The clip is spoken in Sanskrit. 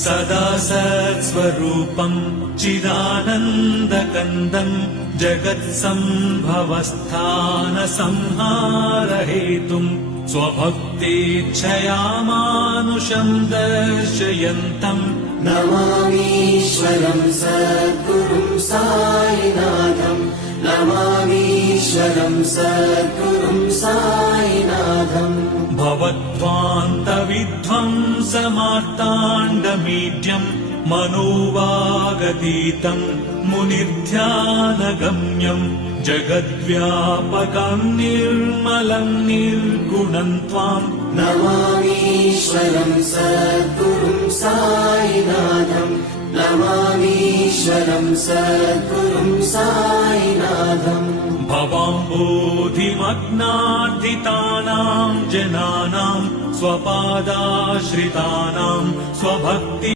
सदा सत्स्वरूपम् चिदानन्दकन्दम् जगत्सम्भवस्थानसंहारहेतुम् स्वभक्तेच्छया मानुषम् दर्शयन्तम् नमामीश्वरम् सद्गुरुम् साईनाथम् नमामीश्वरम् सद्गुरुम् साईनाथम् भवद्ध्वान्तविध्वंसमार्ताण्डमीड्यम् मनोवागतीतम् मुनिर्ध्यानगम्यम् जगद्व्यापकम् निर्मलम् निर्गुणम् त्वाम् नमामीश्वरम् सद्गुरुम् साईनाथम् नमामीश्वरम् सद्गुरुम् साईनाथम् भवाम्बोधिमग्नार्दितानाम् जनानाम् स्वपादाश्रितानाम् स्वभक्ति